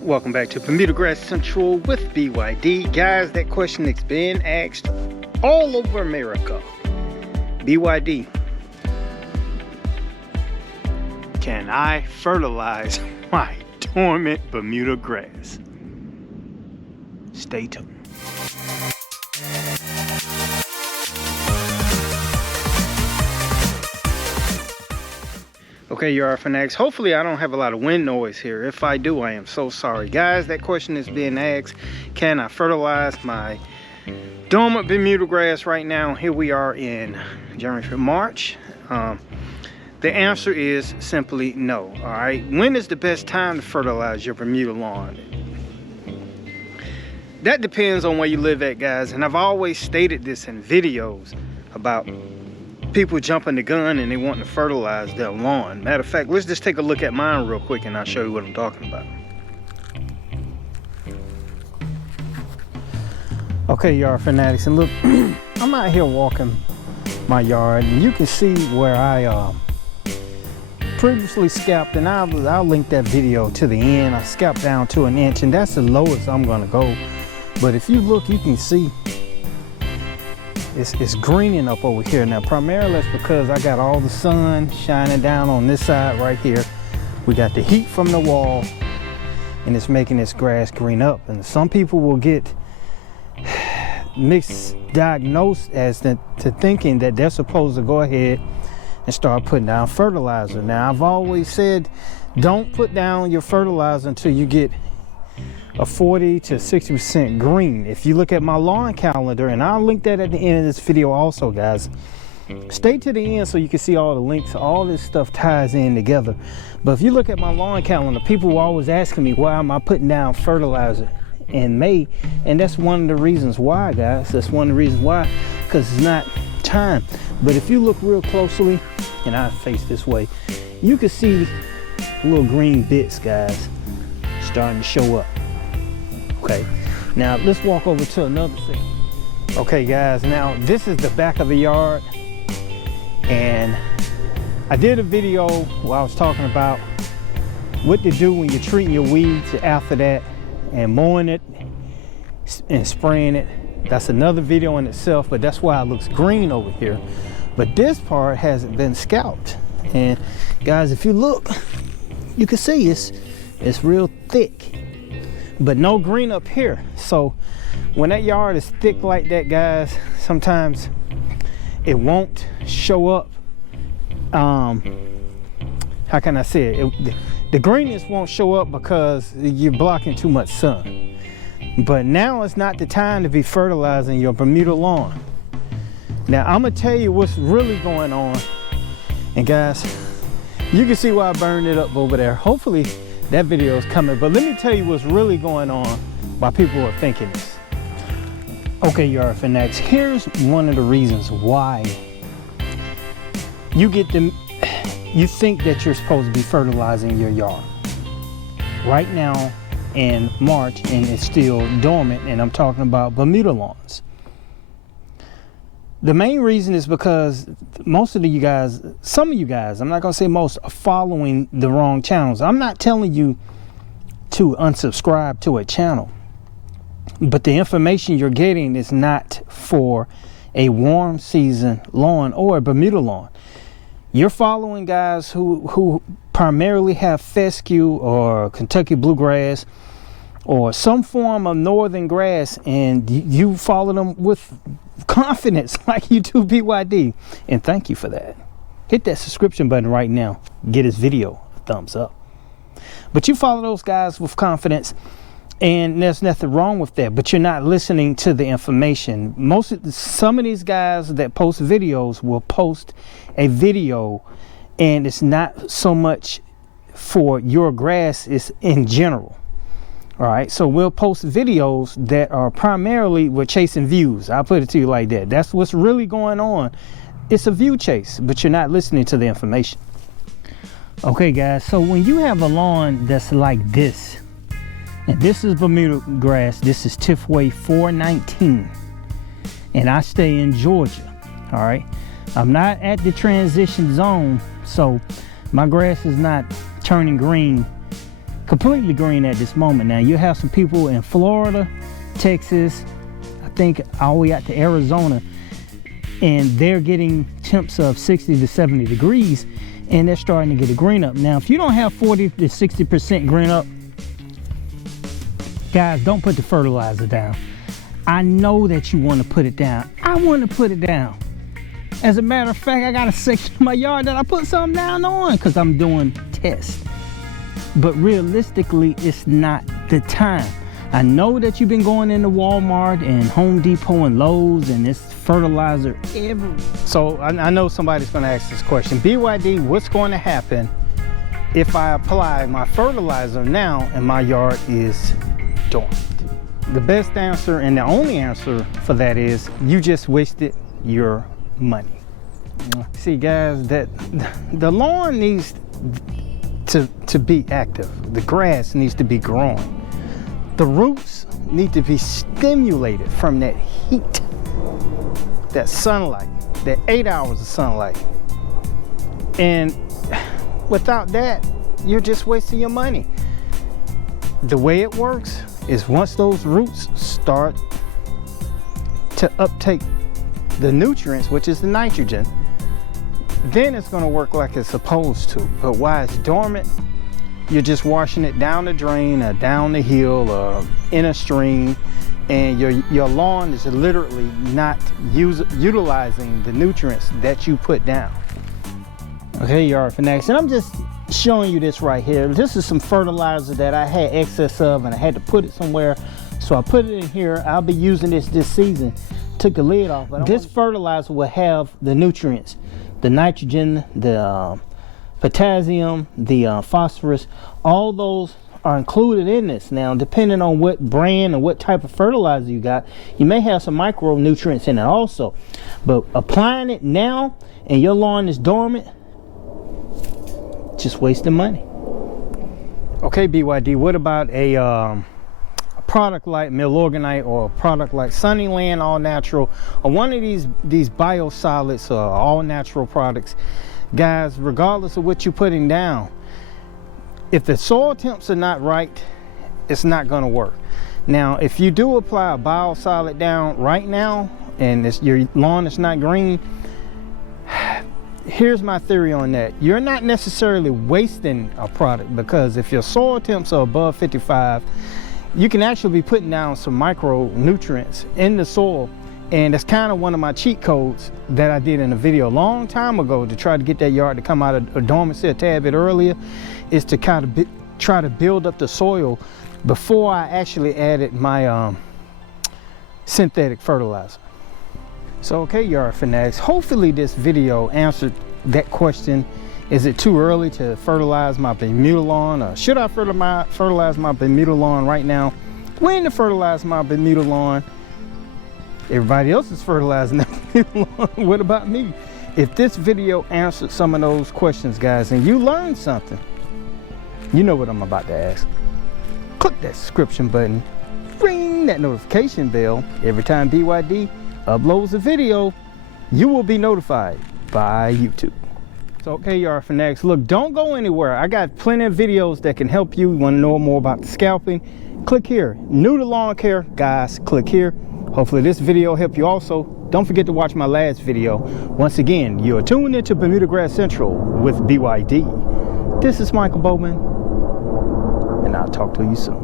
Welcome back to Bermuda Grass Central with BYD. Guys, that question has been asked all over America. BYD, can I fertilize my dormant Bermuda grass? Stay tuned. Okay, you are fanatics. Hopefully I don't have a lot of wind noise here. If I do, I am so sorry. Guys, that question is being asked. Can I fertilize my dormant Bermuda grass right now? Here we are in January, March. The answer is simply no. All right. When is the best time to fertilize your Bermuda lawn? That depends on where you live at, guys. And I've always stated this in videos about people jumping the gun and they wanting to fertilize their lawn. Matter of fact, let's just take a look at mine real quick and I'll show you what I'm talking about. Okay, yard fanatics, and look, I'm out here walking my yard and you can see where I previously scalped, and I'll link that video to the end. I scalped down to 1 inch, and that's the lowest I'm gonna go. But if you look, you can see it's greening up over here. Now primarily it's because I got all the sun shining down on this side right here. We got the heat from the wall and it's making this grass green up. And some people will get misdiagnosed as to thinking that they're supposed to go ahead and start putting down fertilizer. Now I've always said don't put down your fertilizer until you get a 40 to 60% green. If you look at my lawn calendar, and I'll link that at the end of this video also, guys. Stay to the end so you can see all the links. All this stuff ties in together. But if you look at my lawn calendar, people were always asking me, why am I putting down fertilizer in May? And that's one of the reasons why, guys. That's one of the reasons why, because it's not time. But if you look real closely, and I face this way, you can see little green bits, guys, starting to show up. Okay, now let's walk over to another thing. Okay guys, now this is the back of the yard, and I did a video where I was talking about what to do when you're treating your weeds after that, and mowing it and spraying it. That's another video in itself, but that's why it looks green over here. But this part hasn't been scalped, and guys, if you look, you can see it's real thick, but no green up here. So when that yard is thick like that, guys, sometimes it won't show up. How can I say it? The greenness won't show up because you're blocking too much sun. But now it's not the time to be fertilizing your Bermuda lawn. Now I'm gonna tell you what's really going on, and guys, you can see why I burned it up over there. Hopefully that video is coming, but let me tell you what's really going on while people are thinking this. Okay, yard fanatics, here's one of the reasons why you think that you're supposed to be fertilizing your yard right now in March, and it's still dormant, and I'm talking about Bermuda lawns. The main reason is because most of you guys, some of you guys, I'm not gonna say most, are following the wrong channels. I'm not telling you to unsubscribe to a channel, but the information you're getting is not for a warm season lawn or a Bermuda lawn. You're following guys who primarily have fescue or Kentucky bluegrass or some form of northern grass, and you follow them with confidence like you do BYD, and thank you for that. Hit that subscription button right now, get his video a thumbs up. But you follow those guys with confidence, and there's nothing wrong with that, but you're not listening to the information. Some of these guys that post videos will post a video, and it's not so much for your grass, it's in general. All right, so we'll post videos that are primarily, we're chasing views. I'll put it to you like that. That's what's really going on. It's a view chase, but you're not listening to the information. Okay guys, so when you have a lawn that's like this, and this is Bermuda grass, this is Tifway 419, and I stay in Georgia, all right? I'm not at the transition zone, so my grass is not turning green completely green at this moment. Now you have some people in Florida, Texas, I think all the way out to Arizona, and they're getting temps of 60 to 70 degrees, and they're starting to get a green up. Now if you don't have 40 to 60% green up, guys, don't put the fertilizer down. I know that you want to put it down. I want to put it down. As a matter of fact, I got a section of my yard that I put something down on because I'm doing tests. But realistically, it's not the time. I know that you've been going into Walmart and Home Depot and Lowe's and this fertilizer everywhere. So I know somebody's going to ask this question. BYD, what's going to happen if I apply my fertilizer now and my yard is dormant? The best answer and the only answer for that is you just wasted your money. See guys, that the lawn needs to be active. The grass needs to be growing. The roots need to be stimulated from that heat, that sunlight, that 8 hours of sunlight. And without that, you're just wasting your money. The way it works is once those roots start to uptake the nutrients, which is the nitrogen, then it's going to work like it's supposed to. But while it's dormant, you're just washing it down the drain or down the hill or in a stream, and your lawn is literally not utilizing the nutrients that you put down. Okay, yard fanatics, and I'm just showing you this right here. This is some fertilizer that I had excess of and I had to put it somewhere, so I put it in here. I'll be using this season. Took the lid off, but this fertilizer will have the nutrients, the nitrogen, the potassium, the phosphorus. All those are included in this. Now depending on what brand and what type of fertilizer you got, you may have some micronutrients in it also. But applying it now and your lawn is dormant, just wasting money. Okay, BYD, what about a product like Milorganite or a product like Sunnyland All Natural, or one of these biosolids or all natural products? Guys, regardless of what you're putting down, if the soil temps are not right, it's not going to work. Now if you do apply a biosolid down right now and your lawn is not green, here's my theory on that. You're not necessarily wasting a product, because if your soil temps are above 55, you can actually be putting down some micronutrients in the soil. And it's kind of one of my cheat codes that I did in a video a long time ago to try to get that yard to come out of dormancy a tad bit earlier, is to kind of try to build up the soil before I actually added my synthetic fertilizer. So okay, yard fanatics, hopefully this video answered that question. Is it too early to fertilize my Bermuda lawn, or should I fertilize my Bermuda lawn right now? When to fertilize my Bermuda lawn? Everybody else is fertilizing their Bermuda lawn. What about me? If this video answered some of those questions, guys, and you learned something, you know what I'm about to ask. Click that subscription button, ring that notification bell. Every time BYD uploads a video, you will be notified by YouTube. So okay, yard fanatics, look, don't go anywhere. I got plenty of videos that can help you. You want to know more about the scalping? Click here. New to lawn care, guys, click here. Hopefully this video helped you also. Don't forget to watch my last video. Once again, you are tuned into Bermuda Grass Central with BYD. This is Michael Bowman, and I'll talk to you soon.